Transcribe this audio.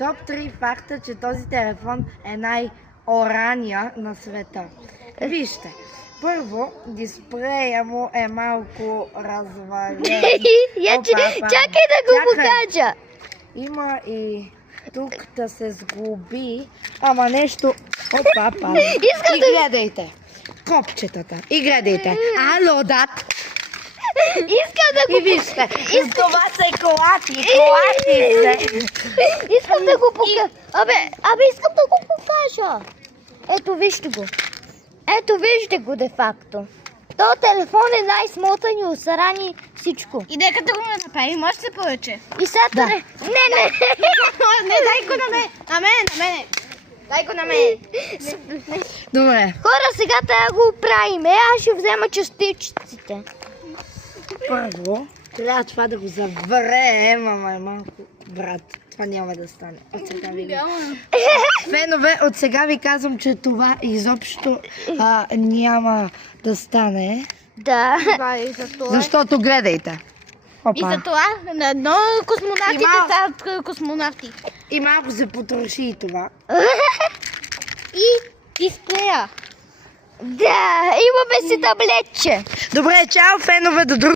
Топ 3 факта, че този телефон е най-орания на света. Вижте, първо, дисплея му е малко развален. Чакай да го покажа. Има и тук да се сглоби, ама нещо... Опа, пада. И гледайте. Копчетата. И гледайте. Ало, дат. Искам да го... И вижте, това са колати се. Искам да го покажа. Абе, искам да го покажа. Ето, вижте го. Ето, вижте го де-факто. Този телефон е най-смотан и усарани всичко. И дека да го направим, може се повече. И сега Да. Не. Не, дай го на мен. На мен. Дай го на мен. Добре. Хора, сега трябва да го правим. Аз ще взема частичците. Първо, трябва това да го заврем, ама е малко, брат. Това няма да стане. От сега ви Фенове, от сега ви казвам, че това изобщо няма да стане. Да. Това и за това. Защото гледайте. И Опа. за това на едно космонавтите стават космонавти. И малко се потроши и това. И дисплея. Да, имаме си таблетче. Добре, чао, фенове, до друг.